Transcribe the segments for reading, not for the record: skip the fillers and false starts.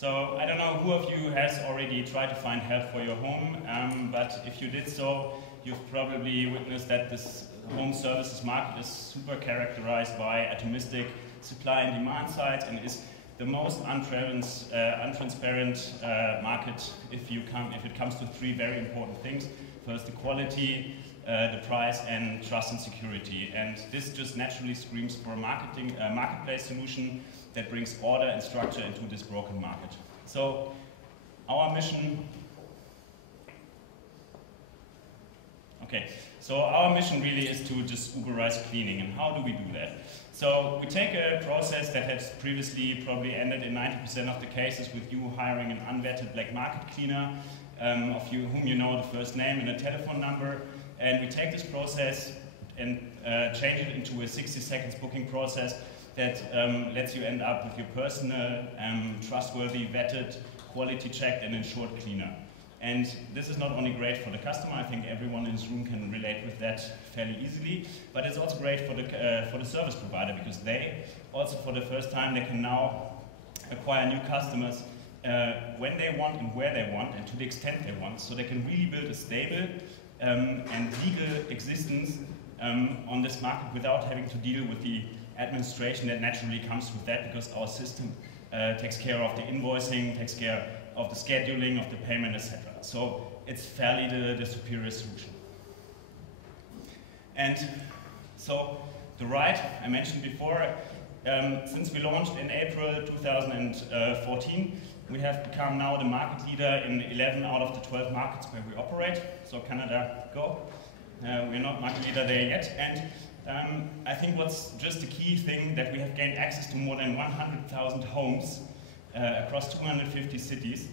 So I don't know who of you has already tried to find help for your home, but if you did so, you've probably witnessed that this home services market is super characterized by atomistic supply and demand sides, and is the most untransparent market if it comes to three very important things. First, the quality, the price, and trust and security. And this just naturally screams for a marketplace solution that brings order and structure into this broken market. So our mission really is to just Uberize cleaning. And how do we do that? So we take a process that has previously probably ended in 90% of the cases with you hiring an unvetted black market cleaner, of you whom you know the first name and a telephone number, and we take this process and change it into a 60 seconds booking process that lets you end up with your personal, trustworthy, vetted, quality checked and insured cleaner. And this is not only great for the customer, I think everyone in this room can relate with that fairly easily, but it's also great for the service provider, because they also for the first time they can now acquire new customers when they want and where they want and to the extent they want, so they can really build a stable and legal existence on this market without having to deal with the administration that naturally comes with that, because our system takes care of the invoicing, takes care of the scheduling, of the payment, etc. So it's fairly the superior solution. And so the right, I mentioned before, since we launched in April 2014, we have become now the market leader in 11 out of the 12 markets where we operate. So Canada, go. We're not market leader there yet. And I think what's just the key thing, that we have gained access to more than 100,000 homes across 250 cities,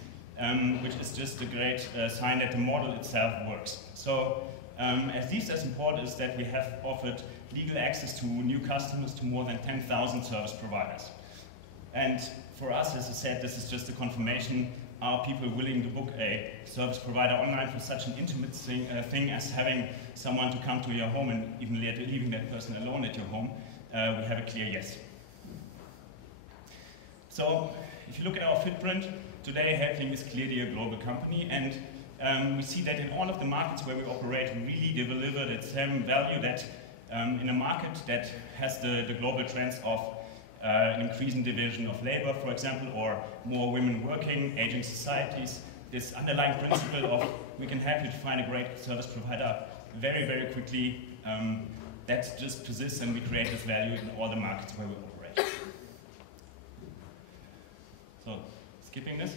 which is just a great sign that the model itself works. So as least as important is that we have offered legal access to new customers to more than 10,000 service providers. And for us, as I said, this is just a confirmation. Are people willing to book a service provider online for such an intimate thing as having someone to come to your home and even leaving that person alone at your home? We have a clear yes. So if you look at our footprint, today Helpling is clearly a global company, and we see that in all of the markets where we operate, we really deliver that same value, that in a market that has the global trends of an increasing division of labor, for example, or more women working, aging societies, this underlying principle of we can help you to find a great service provider very, very quickly, that just persists, and we create this value in all the markets where we operate. So, skipping this.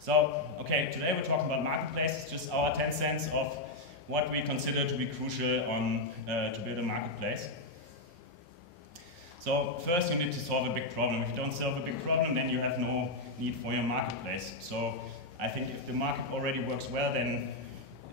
So, okay, today we're talking about marketplaces, just our 10 cents of what we consider to be crucial to build a marketplace. So first you need to solve a big problem. If you don't solve a big problem, then you have no need for your marketplace. So I think if the market already works well, then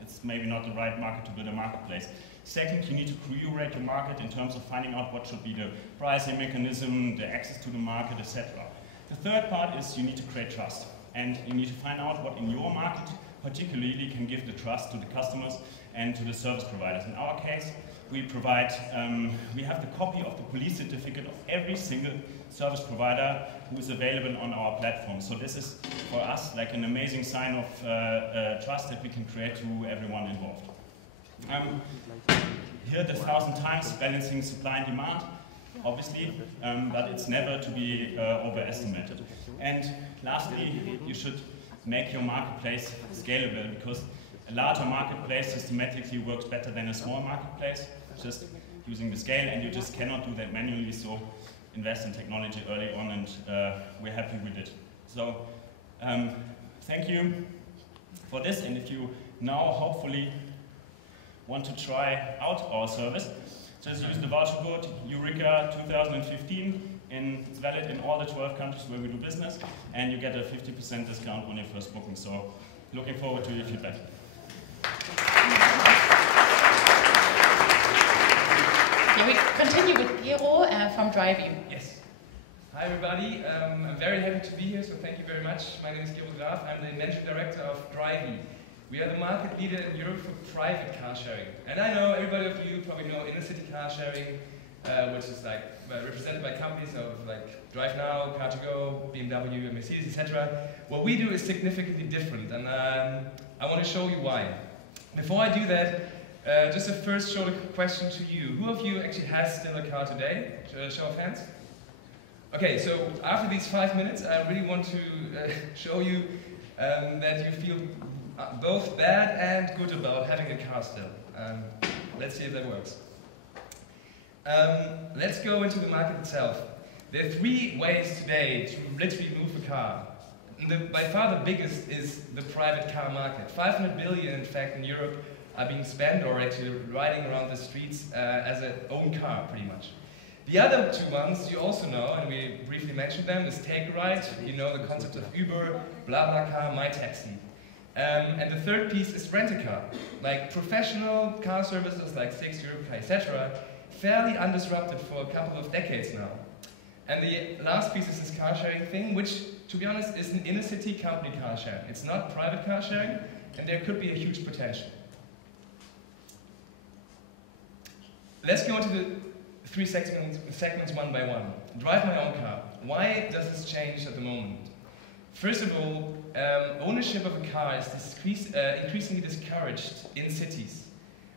it's maybe not the right market to build a marketplace. Second, you need to curate your market in terms of finding out what should be the pricing mechanism, the access to the market, etc. The third part is you need to create trust. And you need to find out what in your market particularly can give the trust to the customers and to the service providers. In our case, we provide, we have the copy of the police certificate of every single service provider who is available on our platform. So this is, for us, like an amazing sign of trust that we can create to everyone involved. Here, the 1,000 times balancing supply and demand, obviously, but it's never to be overestimated. And lastly, you should make your marketplace scalable, because a larger marketplace systematically works better than a small marketplace, just using the scale, and you just cannot do that manually, so invest in technology early on, and we're happy with it. So thank you for this, and if you now hopefully want to try out our service, just use the voucher code Heureka 2015, and it's valid in all the 12 countries where we do business, and you get a 50% discount on your first booking. So looking forward to your feedback. Okay, we continue with Gero from DriveU. Yes. Hi everybody, I'm very happy to be here, so thank you very much. My name is Gero Graf, I'm the Managing Director of DriveU. We are the market leader in Europe for private car sharing. And I know everybody of you probably know inner city car sharing, which is like represented by companies of like Drive Now, Car2Go, BMW, and Mercedes, etc. What we do is significantly different, and I want to show you why. Before I do that, just a first show question to you. Who of you actually has still a car today? Show of hands. Okay, so after these 5 minutes, I really want to show you that you feel both bad and good about having a car still. Let's see if that works. Let's go into the market itself. There are 3 ways today to literally move a car. By far the biggest is the private car market. 500 billion, in fact, in Europe are being spent or actually riding around the streets as an own car, pretty much. The other 2 ones you also know, and we briefly mentioned them, is Take a Ride. You know the concept of Uber, BlaBlaCar, MyTaxi. And the third piece is Rent-A-Car. Like professional car services like Sixt, Heureka, etc. fairly undisrupted for a couple of decades now. And the last piece is this car sharing thing, which, to be honest, is an inner city company car sharing. It's not private car sharing, and there could be a huge potential. Let's go into the 3 segments one by one. Drive my own car. Why does this change at the moment? First of all, ownership of a car is increasingly discouraged in cities.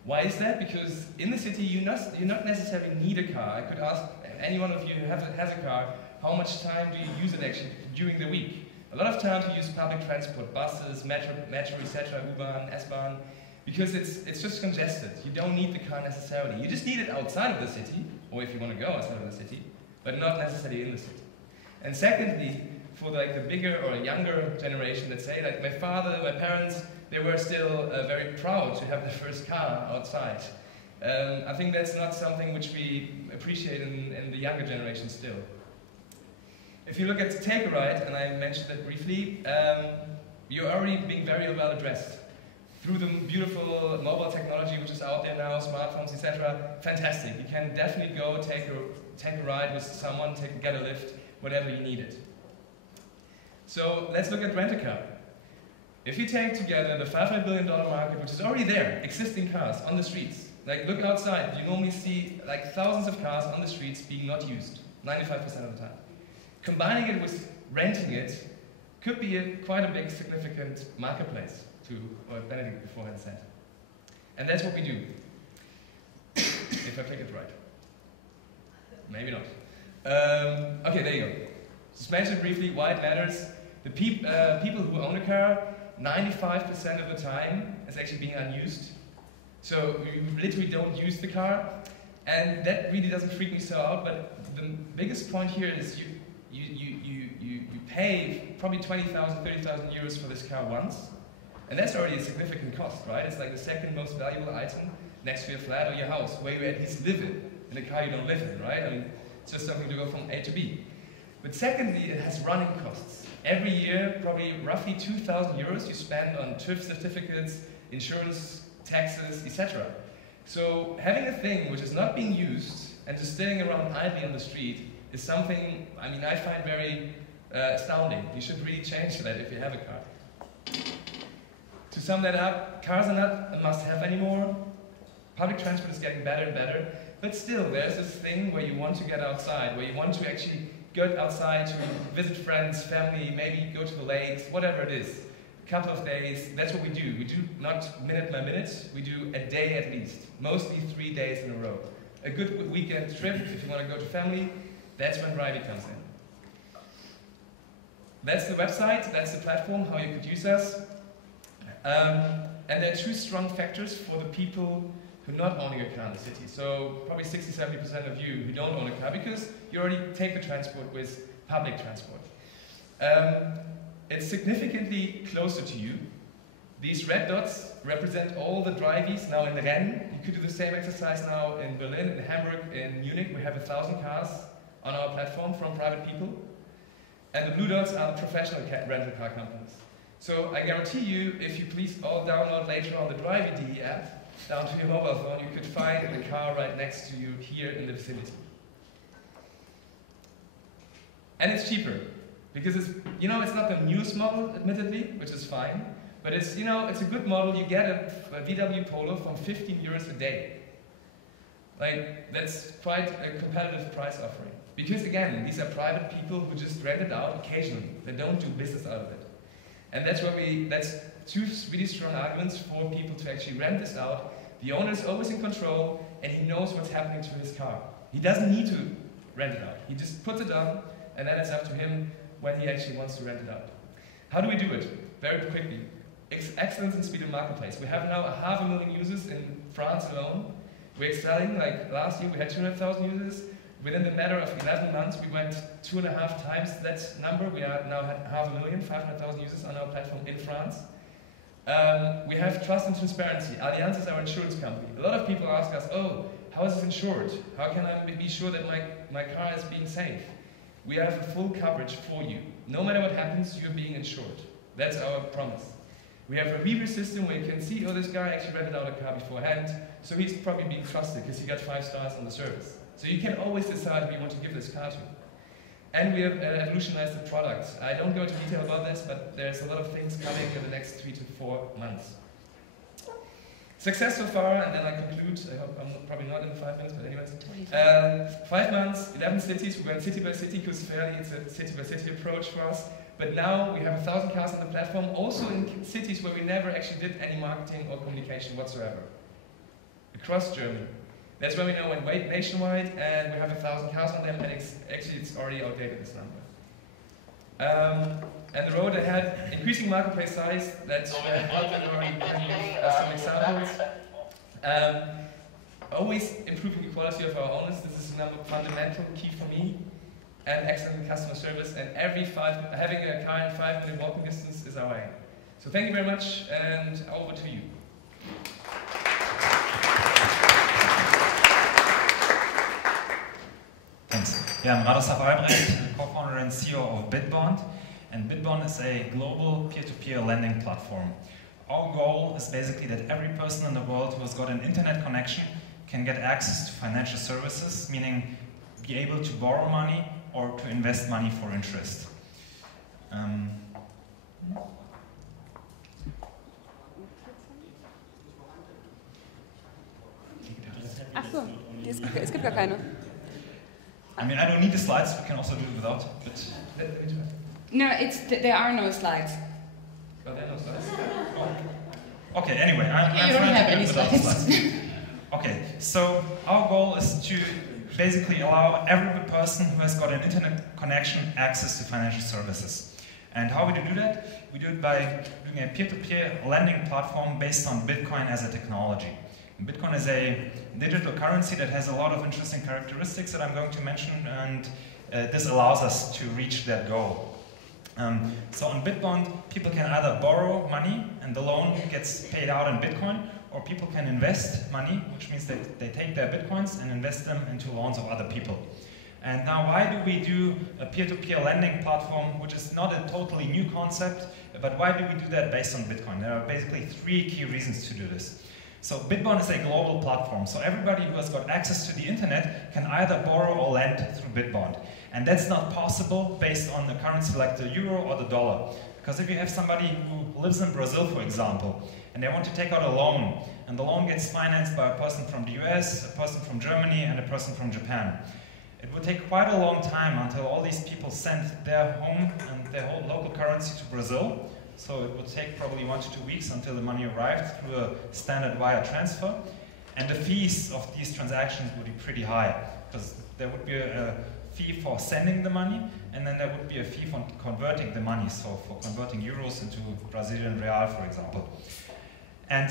Why is that? Because in the city you not necessarily need a car. I could ask any one of you who has a car, how much time do you use it actually during the week? A lot of times you use public transport, buses, metro, etc., U-Bahn, S-Bahn, because it's just congested. You don't need the car necessarily. You just need it outside of the city, or if you want to go outside of the city, but not necessarily in the city. And secondly, for like the bigger or younger generation, let's say, like my father, my parents, they were still very proud to have their first car outside. I think that's not something which we appreciate in the younger generation still. If you look at Take a Ride, and I mentioned that briefly, you're already being very well addressed. Through the beautiful mobile technology which is out there now, smartphones, etc., fantastic. You can definitely go take a ride with someone, get a lift, whatever you need it. So let's look at Rent-A-Car. If you take together the $500 billion market, which is already there, existing cars on the streets, like look outside, you normally see like thousands of cars on the streets being not used, 95% of the time. Combining it with renting it could be quite a big, significant marketplace, to what Benedict beforehand said. And that's what we do. If I click it right. Maybe not. Okay, there you go. Just mention briefly why it matters. The people who own a car, 95% of the time is actually being unused. So you literally don't use the car, and that really doesn't freak me so out, but the biggest point here is you pay probably 20,000, 30,000 euros for this car once, and that's already a significant cost, right? It's like the second most valuable item next to your flat or your house, where you at least live in a car you don't live in, right? I mean, it's just something to go from A to B. But secondly, it has running costs. Every year, probably roughly 2,000 euros you spend on TÜV certificates, insurance, taxes, etc. So having a thing which is not being used and just sitting around idly on the street is something, I mean, I find very astounding. You should really change that if you have a car. To sum that up, cars are not a must-have anymore. Public transport is getting better and better, but still, there's this thing where you want to get outside, where you want to actually go outside to visit friends, family, maybe go to the lakes, whatever it is. A couple of days, that's what we do. We do not minute by minute, we do a day at least. Mostly 3 days in a row. A good weekend trip, if you want to go to family, that's when Drivey comes in. That's the website, that's the platform, how you could use us. And there are 2 strong factors for the people who are not owning a car in the city. So probably 60–70% of you who don't own a car because you already take the transport with public transport. It's significantly closer to you. These red dots represent all the driveys now in Rennes. You could do the same exercise now in Berlin, in Hamburg, in Munich. We have 1,000 cars on our platform from private people. And the blue dots are the professional rental car companies. So I guarantee you, if you please all download later on the Drivey app, down to your mobile phone, you could find a car right next to you here in the vicinity. And it's cheaper, because it's, you know, it's not the newest model, admittedly, which is fine, but it's, you know, it's a good model. You get a VW Polo from 15 euros a day. Like, that's quite a competitive price offering. Because again, these are private people who just rent it out occasionally. They don't do business out of it. And that's two really strong arguments for people to actually rent this out. The owner is always in control, and he knows what's happening to his car. He doesn't need to rent it out. He just puts it on, and then it's up to him when he actually wants to rent it out. How do we do it? Very quickly. Excellence and speed in marketplace. We have now 500,000 users in France alone. We're excelling, like last year we had 200,000 users. Within the matter of 11 months, we went 2.5 times that number. We are now at 500,000, 500,000 users on our platform in France. We have trust and transparency. Allianz is our insurance company. A lot of people ask us, oh, how is this insured? How can I be sure that my car is being safe? We have a full coverage for you. No matter what happens, you're being insured. That's our promise. We have a review system where you can see, oh, this guy actually rented out a car beforehand, so he's probably being trusted because he got 5 stars on the service. So you can always decide who you want to give this car to. And we have evolutionized the product. I don't go into detail about this, but there's a lot of things coming in the next 3 to 4 months. Success so far, and then I conclude. I hope I'm probably not in 5 minutes, but anyways. 5 months, 11 cities. We went city by city because fairly it's a city by city approach for us. But now we have 1,000 cars on the platform, also in cities where we never actually did any marketing or communication whatsoever. Across Germany. That's where we now went nationwide, and we have 1,000 cars on them, and actually it's already outdated, this number. And the road ahead, increasing marketplace size, that's where Alvin already gave some examples. Always improving the quality of our owners, this is a fundamental key for me. And excellent customer service, and having a car in 5-minute walking distance is our aim. So thank you very much, and over to you. Thanks. Yeah, I'm Radoslav Albrecht, co-founder and CEO of Bitbond. And Bitbond is a global peer-to-peer lending platform. Our goal is basically that every person in the world who has got an internet connection can get access to financial services, meaning be able to borrow money or to invest money for interest. Ach so, es gibt gar keine. I mean, I don't need the slides, we can also do it without. But No, there are no slides. Oh, there are no slides. Oh. Okay, anyway, I'm you don't trying have to do any it without slides. slides. Okay, so our goal is to basically allow every person who has got an internet connection access to financial services. And how we do that? We do it by doing a peer-to-peer lending platform based on Bitcoin as a technology. And Bitcoin is a digital currency that has a lot of interesting characteristics that I'm going to mention, and this allows us to reach that goal. So on Bitbond, people can either borrow money and the loan gets paid out in Bitcoin, or people can invest money, which means that they take their Bitcoins and invest them into loans of other people. And now why do we do a peer-to-peer lending platform, which is not a totally new concept, but why do we do that based on Bitcoin? There are basically 3 key reasons to do this. So Bitbond is a global platform, so everybody who has got access to the internet can either borrow or lend through Bitbond. And that's not possible based on the currency like the euro or the dollar. Because if you have somebody who lives in Brazil, for example, and they want to take out a loan, and the loan gets financed by a person from the US, a person from Germany, and a person from Japan, it would take quite a long time until all these people sent their home and their whole local currency to Brazil. So it would take probably 1 to 2 weeks until the money arrived through a standard wire transfer. And the fees of these transactions would be pretty high, because there would be a fee for sending the money, and then there would be a fee for converting the money, so for converting euros into Brazilian real, for example. And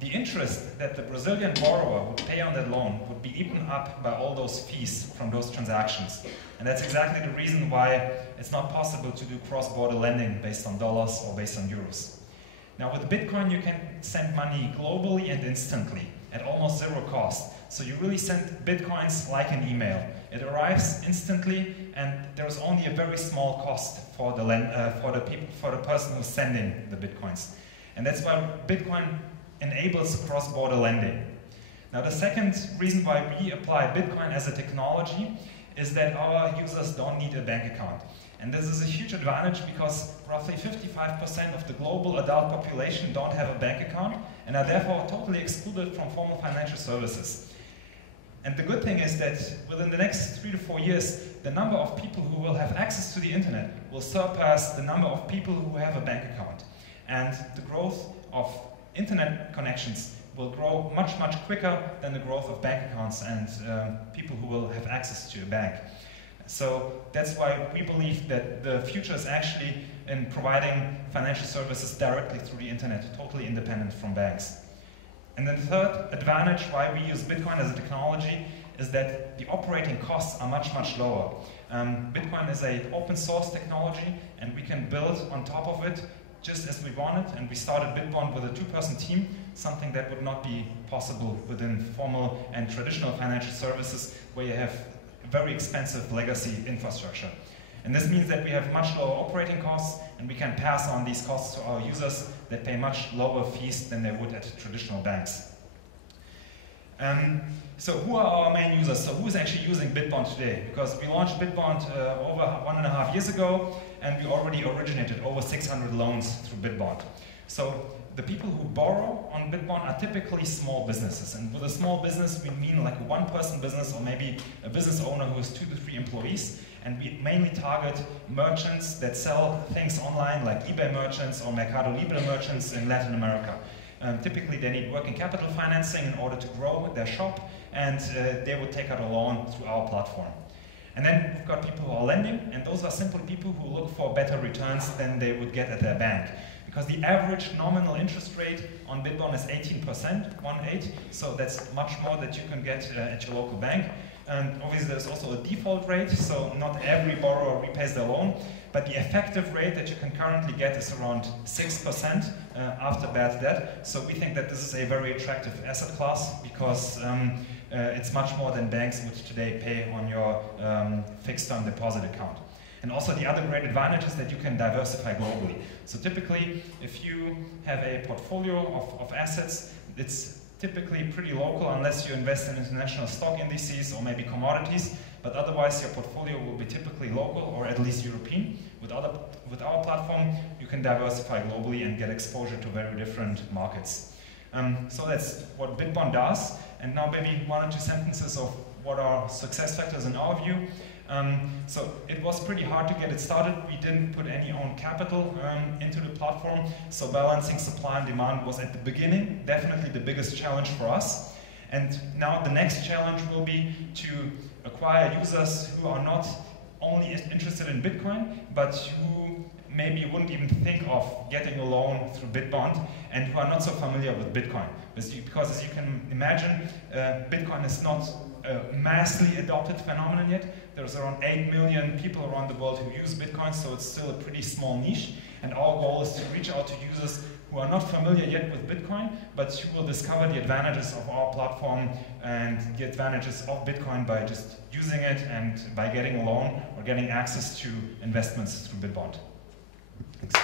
the interest that the Brazilian borrower would pay on that loan would be eaten up by all those fees from those transactions. And that's exactly the reason why it's not possible to do cross-border lending based on dollars or based on euros. Now with Bitcoin, you can send money globally and instantly at almost 0 cost. So you really send Bitcoins like an email. It arrives instantly, and there's only a very small cost for the person who's sending the Bitcoins. And that's why Bitcoin enables cross-border lending. Now the second reason why we apply Bitcoin as a technology is that our users don't need a bank account. And this is a huge advantage because roughly 55% of the global adult population don't have a bank account and are therefore totally excluded from formal financial services. And the good thing is that within the next 3 to 4 years, the number of people who will have access to the internet will surpass the number of people who have a bank account. And the growth of internet connections will grow much, much quicker than the growth of bank accounts and people who will have access to a bank. So that's why we believe that the future is actually in providing financial services directly through the internet, totally independent from banks. And then the third advantage why we use Bitcoin as a technology is that the operating costs are much, much lower. Bitcoin is an open source technology, and we can build on top of it just as we want it. And we started Bitbond with a 2-person team, something that would not be possible within formal and traditional financial services where you have very expensive legacy infrastructure. And this means that we have much lower operating costs, and we can pass on these costs to our users that pay much lower fees than they would at traditional banks. So who are our main users? So who is actually using Bitbond today? Because we launched Bitbond over 1.5 years ago, and we already originated over 600 loans through Bitbond. So the people who borrow on Bitbond are typically small businesses. And with a small business, we mean like a 1-person business or maybe a business owner who has 2 to 3 employees. And we mainly target merchants that sell things online, like eBay merchants or Mercado Libre merchants in Latin America. Typically, they need working capital financing in order to grow their shop, and they would take out a loan through our platform. And then we've got people who are lending, and those are simply people who look for better returns than they would get at their bank. Because the average nominal interest rate on Bitbond is 18%, 1.8, so that's much more that you can get at your local bank. And obviously there's also a default rate, so not every borrower repays their loan, but the effective rate that you can currently get is around 6% after bad debt. So we think that this is a very attractive asset class because it's much more than banks would today pay on your fixed-term deposit account. And also the other great advantage is that you can diversify globally. So typically, if you have a portfolio of assets, it's typically pretty local unless you invest in international stock indices or maybe commodities, but otherwise your portfolio will be typically local or at least European. With our platform, you can diversify globally and get exposure to very different markets. So that's what Bitbond does. And now maybe 1 or 2 sentences of what are success factors in our view. So it was pretty hard to get it started. We didn't put any own capital into the platform, so balancing supply and demand was at the beginning definitely the biggest challenge for us. And now the next challenge will be to acquire users who are not only interested in Bitcoin, but who maybe wouldn't even think of getting a loan through Bitbond and who are not so familiar with Bitcoin. Because as you can imagine, Bitcoin is not a massively adopted phenomenon yet. There's around 8 million people around the world who use Bitcoin, so it's still a pretty small niche. And our goal is to reach out to users who are not familiar yet with Bitcoin, but who will discover the advantages of our platform and the advantages of Bitcoin by just using it and by getting a loan or getting access to investments through Bitbond. Thanks.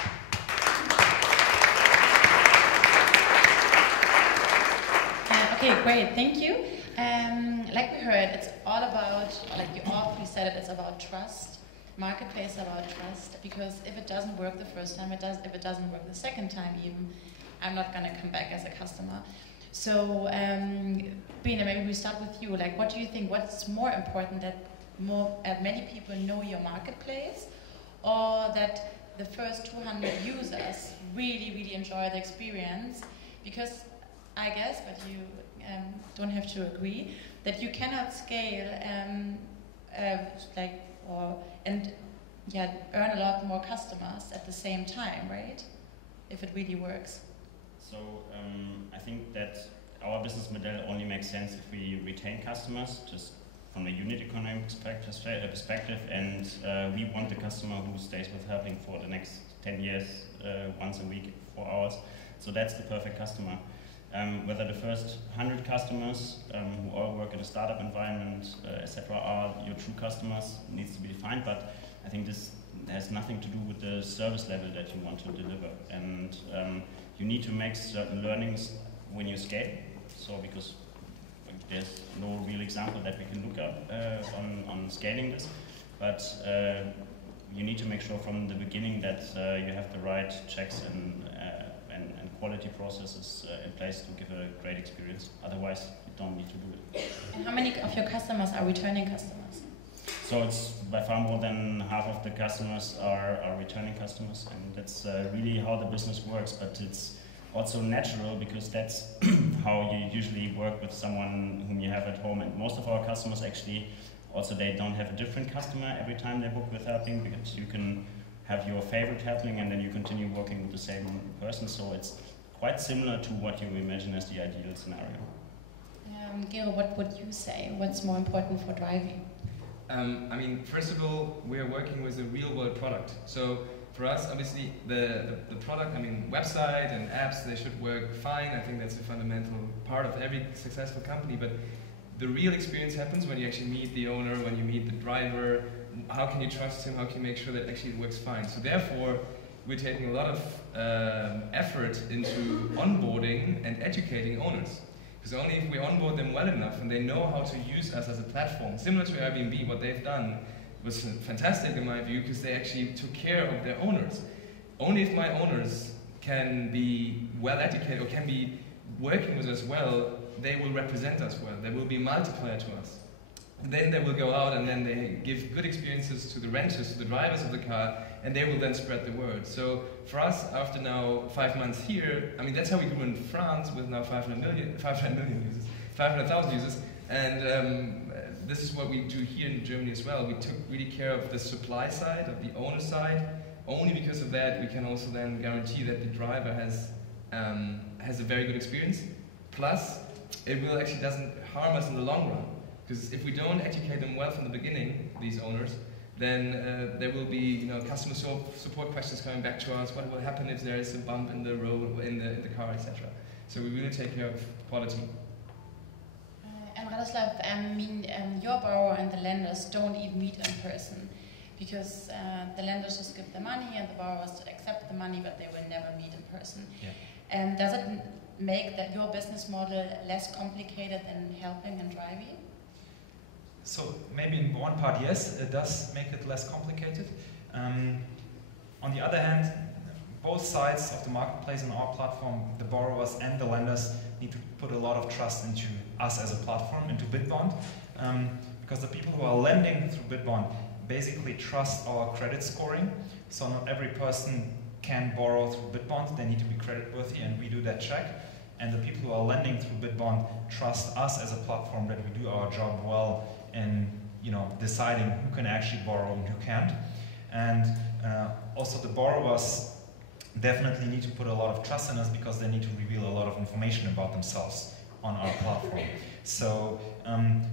Okay, great, thank you. Like we heard, it's all about, like you all said it, it's about trust. Marketplace is about trust, because if it doesn't work the first time, if it doesn't work the second time even, I'm not going to come back as a customer. So, Bina, maybe we start with you. Like, what do you think, what's more important, that many people know your marketplace, or that the first 200 users really, really enjoy the experience? Because I guess, but you don't have to agree, that you cannot scale and earn a lot more customers at the same time, right? If it really works. So I think that our business model only makes sense if we retain customers, just from a unit economic perspective, and we want the customer who stays with Helping for the next 10 years, once a week, 4 hours. So that's the perfect customer. Whether the first 100 customers who all work in a startup environment, etc., are your true customers needs to be defined, but I think this has nothing to do with the service level that you want to deliver. And you need to make certain learnings when you scale. So because there's no real example that we can look up on scaling this, but you need to make sure from the beginning that you have the right checks and quality processes in place to give a great experience. Otherwise, you don't need to do it. And how many of your customers are returning customers? So it's by far more than half of the customers are returning customers, and that's really how the business works. But it's also natural because that's how you usually work with someone whom you have at home. And most of our customers actually also, they don't have a different customer every time they book with Helping, because you can have your favorite Helping and then you continue working with the same person. So it's quite similar to what you imagine as the ideal scenario. Gero, what would you say? What's more important for driving? I mean, first of all, we are working with a real-world product. So for us, obviously, the product, I mean, website and apps, they should work fine. I think that's a fundamental part of every successful company. But the real experience happens when you actually meet the owner, when you meet the driver. How can you trust him? How can you make sure that actually it works fine? So therefore, we're taking a lot of effort into onboarding and educating owners. Because only if we onboard them well enough and they know how to use us as a platform, similar to Airbnb, what they've done was fantastic in my view, because they actually took care of their owners. Only if my owners can be well educated or can be working with us well, they will represent us well. They will be a multiplier to us. And then they will go out and then they give good experiences to the renters, to the drivers of the car, and they will then spread the word. So for us, after now 5 months here, I mean, that's how we grew in France with now 500,000 users. And this is what we do here in Germany as well. We took really care of the supply side, of the owner side. Only because of that, we can also then guarantee that the driver has a very good experience. Plus, it will actually doesn't harm us in the long run. Because if we don't educate them well from the beginning, these owners, then there will be, customer support questions coming back to us. What will happen if there is a bump in the road, in the car, etc. So we really take care of quality. And Radoslav, your borrower and the lenders don't even meet in person, because the lenders just give the money and the borrowers accept the money, but they will never meet in person. Yeah. Does it make that your business model less complicated than Helping and driving? So maybe in one part, yes, it does make it less complicated. On the other hand, both sides of the marketplace and our platform, the borrowers and the lenders, need to put a lot of trust into us as a platform, into Bitbond, because the people who are lending through Bitbond basically trust our credit scoring. So not every person can borrow through Bitbond, they need to be creditworthy, and we do that check. And the people who are lending through Bitbond trust us as a platform that we do our job well in deciding who can actually borrow and who can't. And also the borrowers definitely need to put a lot of trust in us, because they need to reveal a lot of information about themselves on our platform. So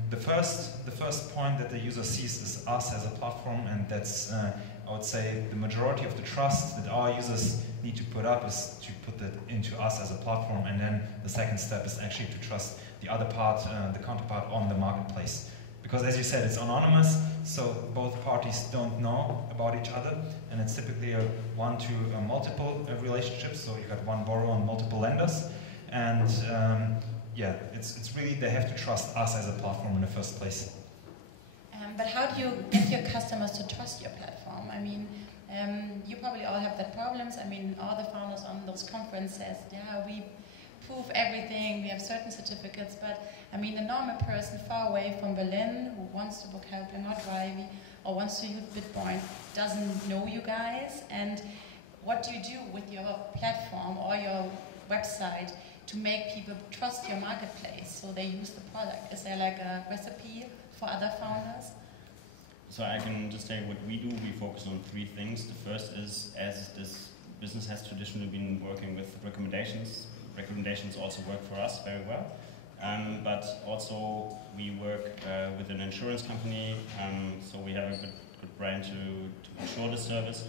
the first point that the user sees is us as a platform, and that's I would say the majority of the trust that our users need to put up is to put that into us as a platform, and then the second step is actually to trust the other part, the counterpart on the marketplace. Because as you said, it's anonymous, so both parties don't know about each other, and it's typically a one-to-multiple relationship, so you got one borrower and multiple lenders, and yeah, it's really, they have to trust us as a platform in the first place. But how do you get your customers to trust your platform? I mean, you probably all have that problems. I mean, all the founders on those conferences, yeah, we prove everything, we have certain certificates, but I mean, the normal person far away from Berlin who wants to book Helping or driving or wants to use Bitcoin doesn't know you guys. And what do you do with your platform or your website to make people trust your marketplace so they use the product? Is there like a recipe for other founders? So I can just tell you what we do. We focus on 3 things. The first is, as this business has traditionally been working with recommendations, recommendations also work for us very well. But also we work with an insurance company, so we have a good brand to insure the service.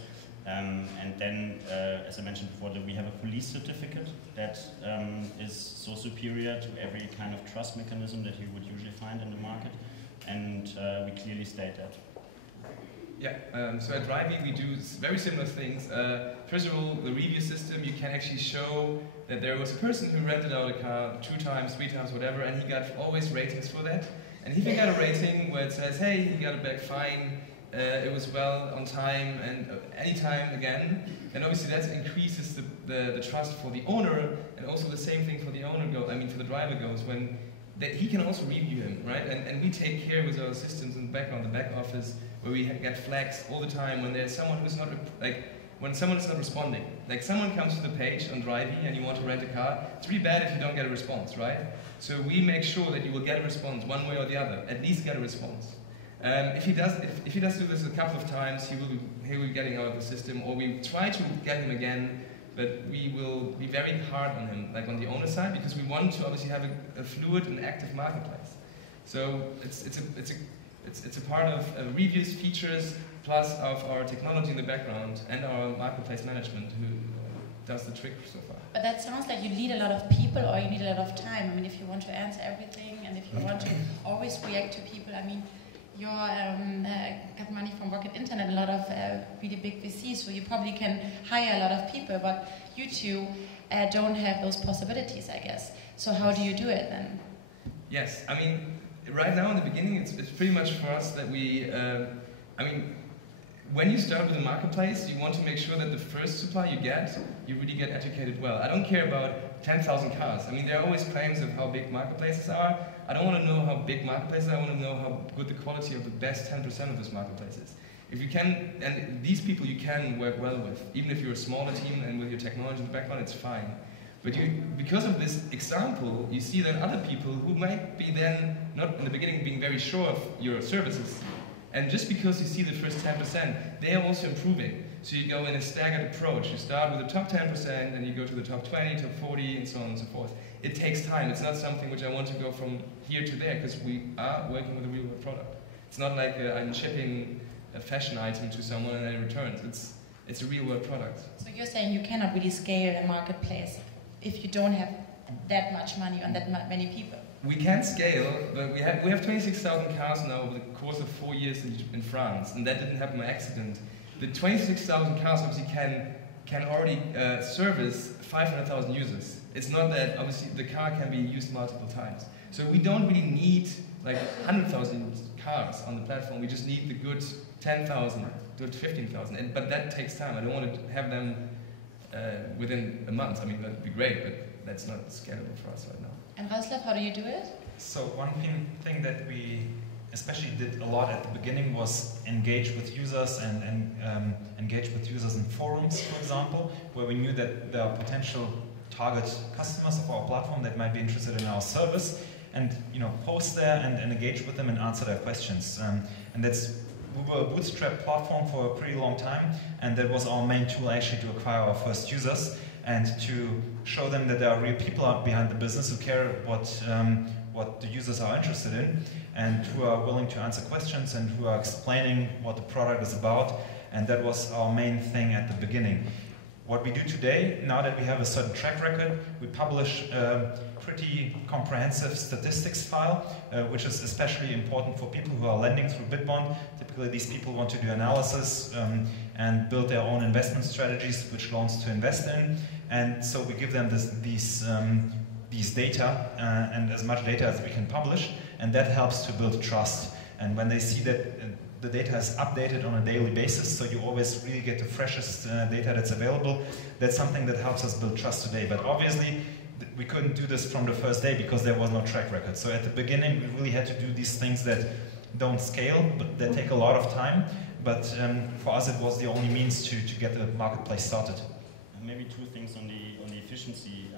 And then, as I mentioned before, that we have a police certificate that is so superior to every kind of trust mechanism that you would usually find in the market, and we clearly state that. Yeah, so at Driving we do very similar things. First of all, the review system, you can actually show that there was a person who rented out a car 2 times, 3 times, whatever, and he got always ratings for that. And if he got a rating where it says, hey, he got it back fine, it was well on time and anytime again, then obviously that increases the trust for the owner, and also the same thing for the owner for the driver goes when that he can also review him, right? And we take care with our systems in the background, the back office, where we get flags all the time when there's someone who's not when someone is not responding. Like someone comes to the page on Drivey and you want to rent a car, it's really bad if you don't get a response, right? So we make sure that you will get a response one way or the other, at least get a response. If he does do this a couple of times, he will be getting out of the system, or we try to get him again, but we will be very hard on him, like on the owner side, because we want to obviously have a fluid and active marketplace. So it's a part of reviews, features, plus of our technology in the background and our marketplace management who does the trick so far. But that sounds like you need a lot of people, or you need a lot of time. I mean, if you want to answer everything, and if you want to always react to people, I mean, you got money from Rocket Internet, a lot of really big VCs, so you probably can hire a lot of people, but you two don't have those possibilities, I guess. So how do you do it then? Yes, I mean, right now in the beginning, it's pretty much for us that we, when you start with a marketplace, you want to make sure that the first supply you get, you really get educated well. I don't care about 10,000 cars. I mean, there are always claims of how big marketplaces are. I don't want to know how big marketplaces are. I want to know how good the quality of the best 10% of those marketplaces. If you can, and these people you can work well with, even if you're a smaller team and with your technology in the background, it's fine. But because of this example, you see then other people who might be then, not in the beginning being very sure of your services, and just because you see the first 10%, they are also improving. So you go in a staggered approach. You start with the top 10%, and you go to the top 20, top 40, and so on and so forth. It takes time. It's not something which I want to go from here to there, because we are working with a real world product. It's not like I'm shipping a fashion item to someone and then it returns. It's a real world product. So you're saying you cannot really scale a marketplace if you don't have that much money on that many people? We can scale, but we have 26,000 cars now over the course of 4 years in France, and that didn't happen by accident. The 26,000 cars obviously can already service 500,000 users. It's not that obviously the car can be used multiple times. So we don't really need like 100,000 cars on the platform. We just need the good 10,000, good 15,000. But that takes time. I don't want to have them within a month. I mean, that'd be great, but that's not scalable for us right now. And Raslav, how do you do it? So one thing that we especially did a lot at the beginning was engage with users and engage with users in forums, for example, where we knew that there are potential target customers of our platform that might be interested in our service, and post there and engage with them and answer their questions. And we were a bootstrap platform for a pretty long time, and that was our main tool actually to acquire our first users and to show them that there are real people out behind the business who care what the users are interested in, and who are willing to answer questions and who are explaining what the product is about. And that was our main thing at the beginning. What we do today, now that we have a certain track record, we publish a pretty comprehensive statistics file, which is especially important for people who are lending through Bitbond. Typically these people want to do analysis and build their own investment strategies, which loans to invest in. And so we give them these data and as much data as we can publish, and that helps to build trust. And when they see that the data is updated on a daily basis, so you always really get the freshest data that's available, that's something that helps us build trust today. But obviously, we couldn't do this from the first day because there was no track record. So at the beginning, we really had to do these things that don't scale, but that take a lot of time. But for us, it was the only means to get the marketplace started. Maybe two things on the efficiency.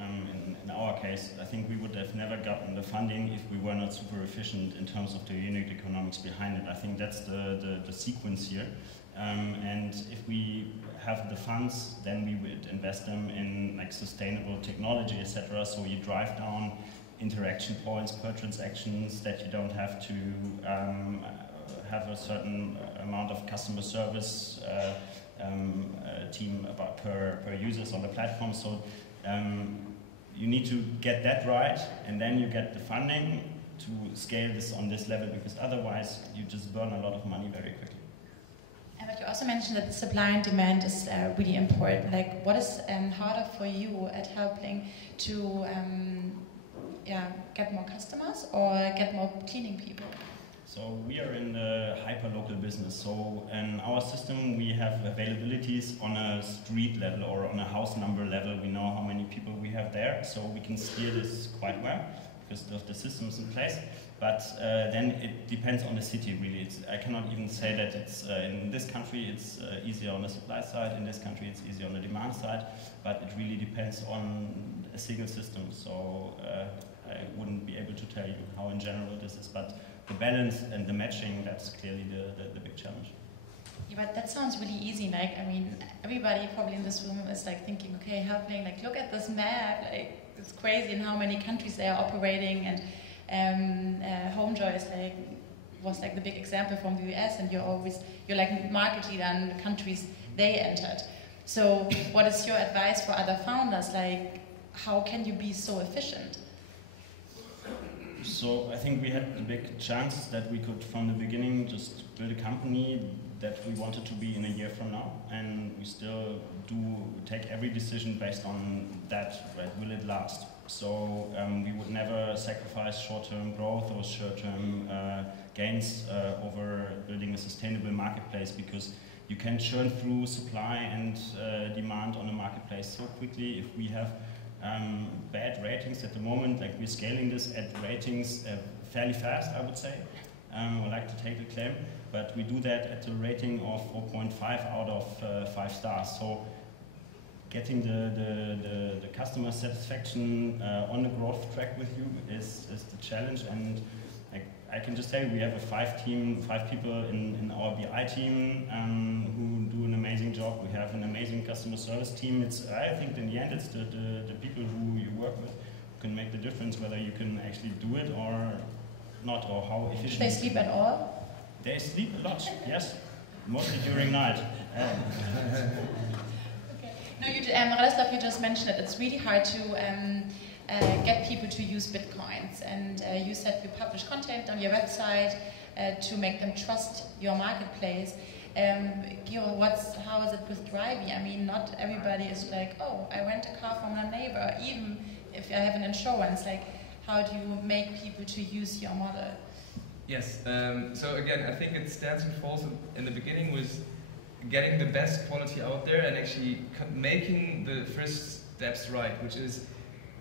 In our case, I think we would have never gotten the funding if we were not super efficient in terms of the unit economics behind it. I think that's the sequence here. And if we have the funds, then we would invest them in like sustainable technology, etc. So you drive down interaction points per transactions, that you don't have to have a certain amount of customer service team about per users on the platform. So you need to get that right, and then you get the funding to scale this on this level, because otherwise you just burn a lot of money very quickly. But you also mentioned that supply and demand is really important. Like, what is harder for you at helping to get more customers or get more cleaning people? So we are in the hyper-local business. So in our system, we have availabilities on a street level or on a house number level. We know how many people we have there, so we can steer this quite well because of the systems in place. But then it depends on the city, really. I cannot even say that it's in this country it's easier on the supply side, in this country it's easier on the demand side, but it really depends on a single system. So I wouldn't be able to tell you how in general this is, but the balance and the matching, that's clearly the big challenge. Yeah, but that sounds really easy. Like, I mean, everybody probably in this room is like thinking, okay, helping, like, look at this map, like, it's crazy in how many countries they are operating, and Homejoy is was the big example from the US, and you're like market leader in the countries they entered. So what is your advice for other founders? Like, how can you be so efficient? So I think we had the big chance that we could, from the beginning, just build a company that we wanted to be in a year from now, and we still do take every decision based on that, right? Will it last? So we would never sacrifice short-term growth or short-term gains over building a sustainable marketplace, because you can churn through supply and demand on a marketplace so quickly. If we have bad ratings at the moment, like we're scaling this at ratings fairly fast, I would say. I like to take the claim, but we do that at a rating of 4.5 out of 5 stars. So getting the customer satisfaction on the growth track with you is the challenge. And I can just tell you, we have 5 people in our BI team who do an amazing job. We have an amazing customer service team. I think in the end it's the people who you work with who can make the difference, whether you can actually do it or not, or how efficient. Do they sleep at all? They sleep a lot, yes, mostly during night. Okay. No, Radoslav, you just mentioned it. It's really hard to get people to use Bitcoins, and you said you publish content on your website to make them trust your marketplace. Giro, how is it with Drivey? I mean, not everybody is like, oh, I rent a car from a neighbor, even if I have an insurance. Like, how do you make people to use your model? Yes, so again, I think it stands and falls in the beginning with getting the best quality out there and actually making the first steps right, which is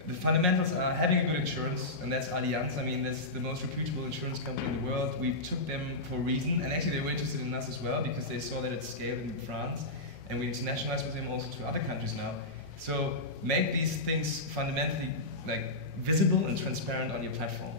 the fundamentals are having a good insurance, and that's Allianz. I mean, that's the most reputable insurance company in the world. We took them for a reason, and actually they were interested in us as well because they saw that it scaled in France, and we internationalized with them also to other countries now. So make these things fundamentally visible and transparent on your platform.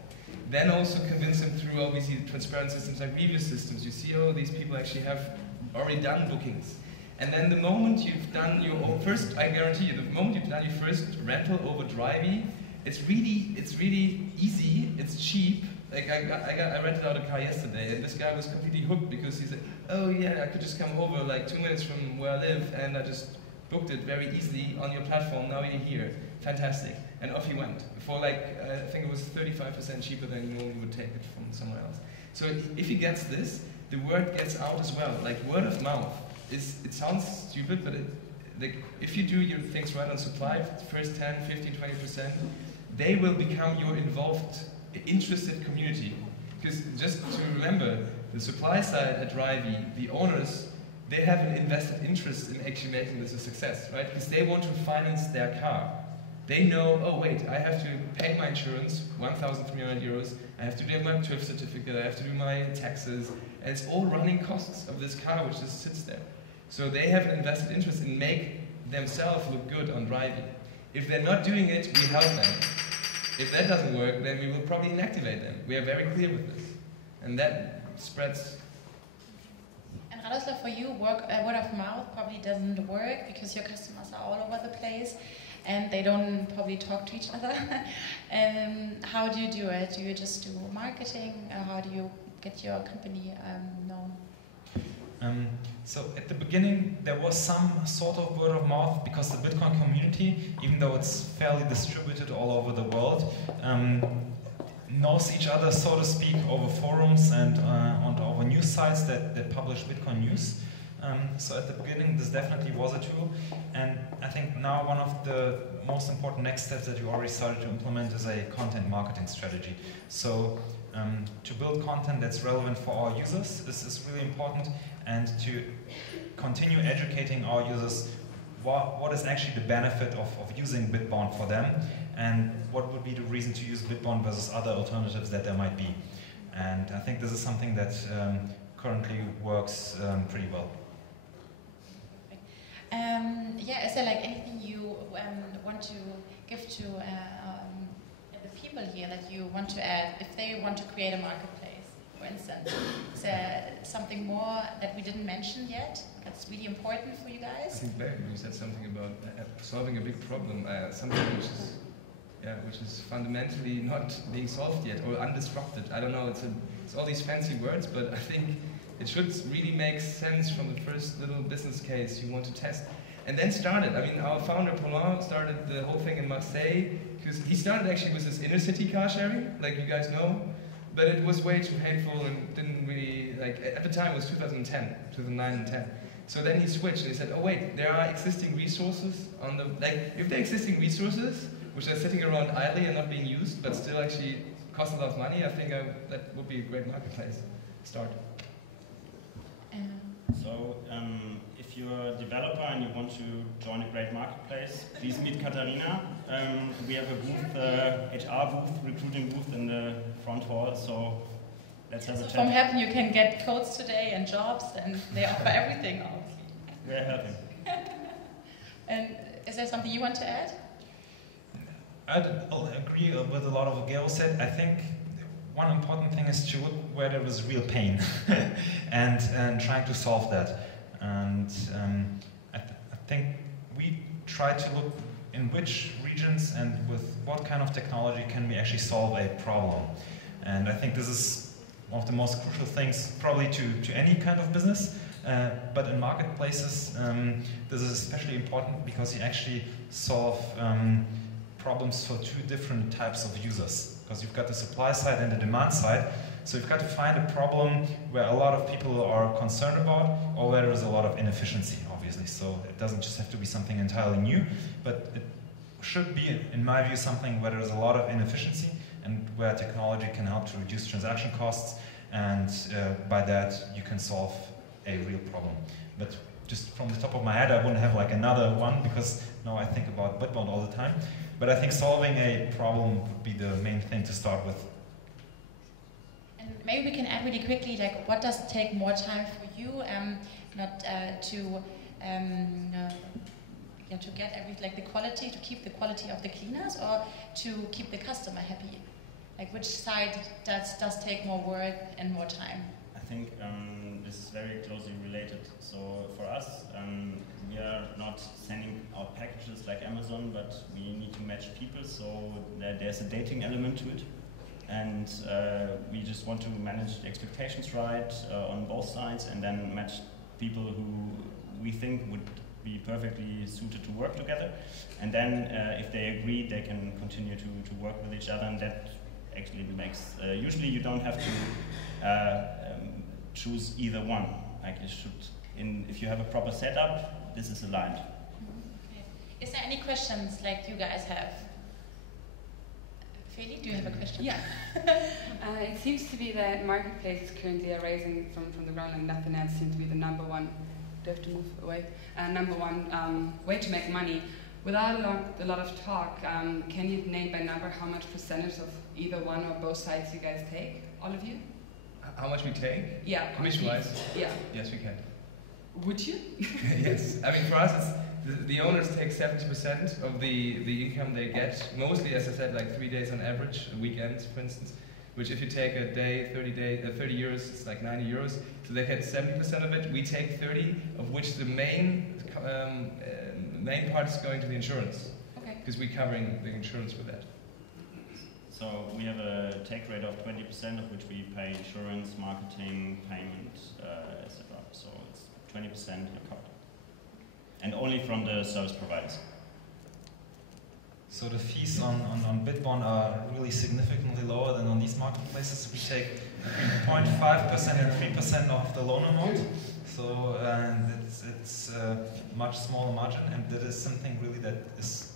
Then also convince them through obviously transparent systems like review systems. You see, oh, these people actually have already done bookings. And then the moment you've done your first, I guarantee you, the moment you've done your first rental over Drivey, it's really easy, it's cheap. Like I rented out a car yesterday, and this guy was completely hooked because he said, oh yeah, I could just come over like 2 minutes from where I live, and I just booked it very easily on your platform. Now you're here, fantastic. And off he went for I think it was 35% cheaper than you normally would take it from somewhere else. So if he gets this, the word gets out as well, like word of mouth. It sounds stupid, but if you do your things right on supply, first 10, 15, 20%, they will become your involved, interested community. Because just to remember, the supply side at Drivey, the owners, they have an invested interest in actually making this a success, right? Because they want to finance their car. They know, oh wait, I have to pay my insurance, 1,300 euros, I have to do my TÜV certificate, I have to do my taxes, and it's all running costs of this car which just sits there. So they have an invested interest in make themselves look good on Drivey. If they're not doing it, we help them. If that doesn't work, then we will probably inactivate them. We are very clear with this. And that spreads. And Radoslav, for you, word of mouth probably doesn't work because your customers are all over the place and they don't probably talk to each other. How do you do it? Do you just do marketing? Or how do you get your company known? So at the beginning there was some sort of word of mouth because the Bitcoin community, even though it's fairly distributed all over the world, knows each other, so to speak, over forums and over news sites that publish Bitcoin news. So at the beginning this definitely was a tool, and I think now one of the most important next steps that you already started to implement is a content marketing strategy. So to build content that's relevant for our users is really important, and to continue educating our users what is actually the benefit of using Bitbond for them, and what would be the reason to use Bitbond versus other alternatives that there might be. And I think this is something that currently works pretty well. Yeah, is there like anything you want to give to the people here that you want to add if they want to create a marketplace, for instance? Is there something more that we didn't mention yet that's really important for you guys? I think back when you said something about solving a big problem, something which is fundamentally not being solved yet or undisrupted. I don't know, it's all these fancy words, but I think it should really make sense from the first little business case you want to test. And then started. I mean, our founder, Paulin, started the whole thing in Marseille, because he started actually with this inner city car sharing, like you guys know, but it was way too hateful and didn't really, like, at the time it was 2009 and 10. So then he switched and he said, oh wait, there are existing resources on the, like, if there are existing resources, which are sitting around idly and not being used, but still actually cost a lot of money, I think that would be a great marketplace start. So, if you're a developer and you want to join a great marketplace, please meet Katharina. We have a booth, HR booth, recruiting booth in the front hall, so let's have a chat. From Happen you can get codes today and jobs, and they offer everything, obviously. We're helping. And is there something you want to add? I'd agree with a lot of what Gero said. I think one important thing is to look where there is real pain and trying to solve that. And I think we try to look in which regions and with what kind of technology can we actually solve a problem. And I think this is one of the most crucial things probably to any kind of business. But in marketplaces, this is especially important because you actually solve problems for two different types of users. Because you've got the supply side and the demand side. So you've got to find a problem where a lot of people are concerned about, or where there is a lot of inefficiency, obviously. So it doesn't just have to be something entirely new, but it should be, in my view, something where there's a lot of inefficiency and where technology can help to reduce transaction costs, and by that you can solve a real problem. But just from the top of my head, I wouldn't have like another one, because now I think about Bitbond all the time. But I think solving a problem would be the main thing to start with. And maybe we can add really quickly, like, what does it take more time for you, not to get like the quality, to keep the quality of the cleaners, or to keep the customer happy? Like, which side does take more work and more time? I think this is very closely related. So for us, we are not sending out packages like Amazon, but we need to match people, so there's a dating element to it. And we just want to manage the expectations right on both sides, and then match people who we think would be perfectly suited to work together. And then if they agree, they can continue to work with each other, and that actually makes, usually you don't have to choose either one. Like, you should, if you have a proper setup, this is aligned. Okay. Is there any questions like you guys have? Feli, do you have a question? Yeah. It seems to be that marketplaces currently are raising from the ground, and nothing else seems to be the number one. Do I have to move away? Number one way to make money. Without a lot of talk, can you name by number how much percentage of either one or both sides you guys take, all of you? How much we take? Yeah. Commission-wise? Yeah. Yes, we can. Would you? Yes. I mean, for us, it's the owners take 70% of the income they get. Mostly, as I said, like 3 days on average, weekends, for instance. Which, if you take a day, 30 euros, it's like 90 euros. So they get 70% of it. We take 30, of which the main part is going to the insurance. Okay. Because we're covering the insurance with that. So we have a take rate of 20%, of which we pay insurance, marketing, payment, etc. So it's 20% covered. And only from the service providers. So the fees on Bitbond are really significantly lower than on these marketplaces. We take between 0.5% and 3% of the loan amount. So it's a much smaller margin, and that is something really that is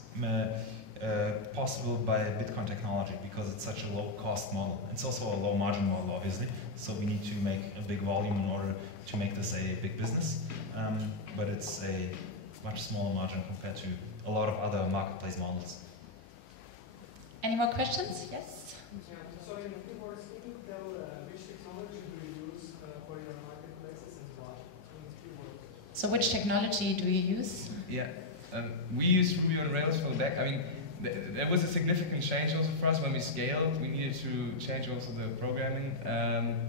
possible by Bitcoin technology because it's such a low cost model. It's also a low margin model, obviously, so we need to make a big volume in order to make this a big business, but it's a much smaller margin compared to a lot of other marketplace models. Any more questions? Yes? So in a few words, can you tell which technology do you use for your marketplaces and why? In a few words. So which technology do you use? Yeah, we use Ruby on Rails for the back. I mean, there was a significant change also for us when we scaled. We needed to change also the programming.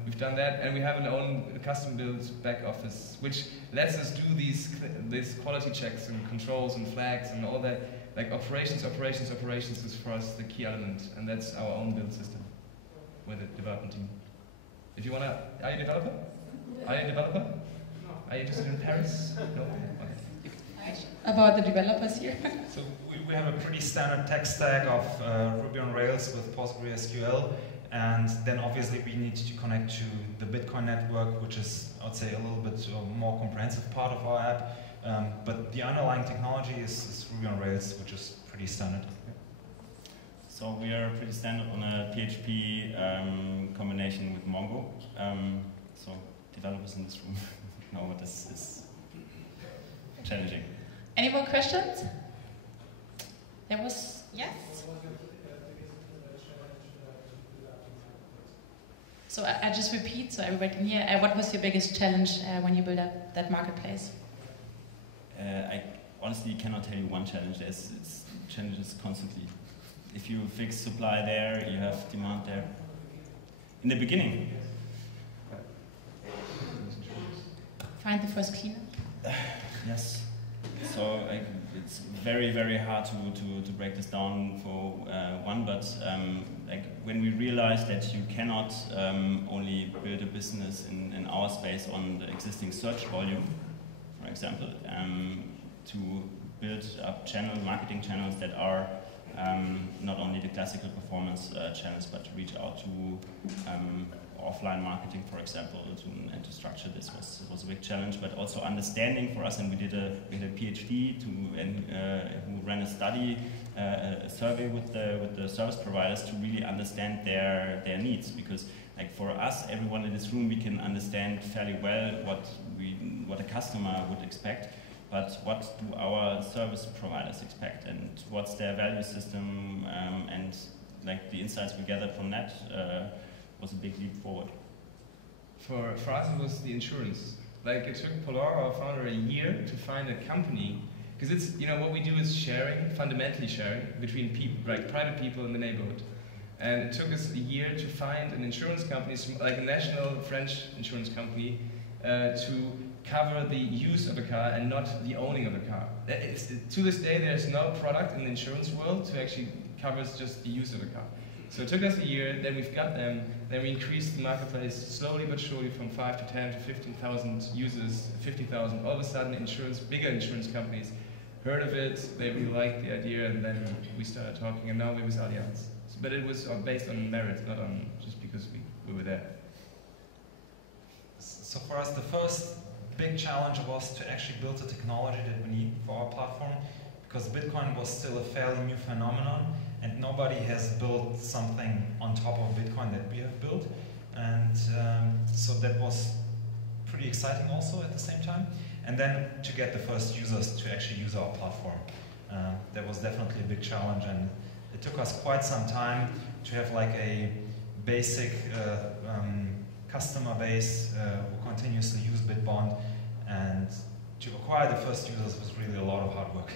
We've done that, and we have an own custom-built back office, which lets us do these quality checks and controls and flags and all that. Like operations is for us the key element, and that's our own build system with the development team. If you wanna, are you a developer? Are you a developer? No. Are you interested in Paris? No. Okay. About the developers here. So we have a pretty standard tech stack of Ruby on Rails with PostgreSQL, and then obviously we need to connect to the Bitcoin network, which is, I would say, a little bit more comprehensive part of our app. But the underlying technology is Ruby on Rails, which is pretty standard. So we are pretty standard on a PHP combination with Mongo. So developers in this room know what this is challenging. Any more questions? There was, yes? So I just repeat so everybody can hear. What was your biggest challenge when you built up that marketplace? I honestly cannot tell you one challenge. It's challenges constantly. If you fix supply there, you have demand there. In the beginning. Find the first cleaner? Yes. So it's very, very hard to break this down for one, but like when we realized that you cannot only build a business in our space on the existing search volume, for example, to build up marketing channels that are not only the classical performance channels, but to reach out to offline marketing, for example, and to structure this was a big challenge. But also understanding for us, and we did a PhD who ran a study, a survey with the service providers to really understand their needs, because like for us, everyone in this room, we can understand fairly well what a customer would expect, but what do our service providers expect, and what's their value system, and like the insights we gathered from that was a big leap forward. For us, it was the insurance. Like it took Polar, our founder, a year to find a company, because it's, you know, what we do is sharing, fundamentally sharing between people, like private people in the neighborhood. And it took us a year to find an insurance company, like a national French insurance company, to cover the use of a car and not the owning of a car. To this day, there's no product in the insurance world to actually covers just the use of a car. So it took us a year, then we've got them, then we increased the marketplace slowly but surely from 5 to 10 to 15,000 users, 50,000. All of a sudden, bigger insurance companies heard of it, they really liked the idea, and then we started talking, and now we're with Allianz. But it was based on merit, not on just because we were there. So for us, the first big challenge was to actually build the technology that we need for our platform, because Bitcoin was still a fairly new phenomenon, and nobody has built something on top of Bitcoin that we have built. And so that was pretty exciting also at the same time. And then to get the first users to actually use our platform. That was definitely a big challenge, and it took us quite some time to have like a basic customer base who continuously use Bitbond, and to acquire the first users was really a lot of hard work.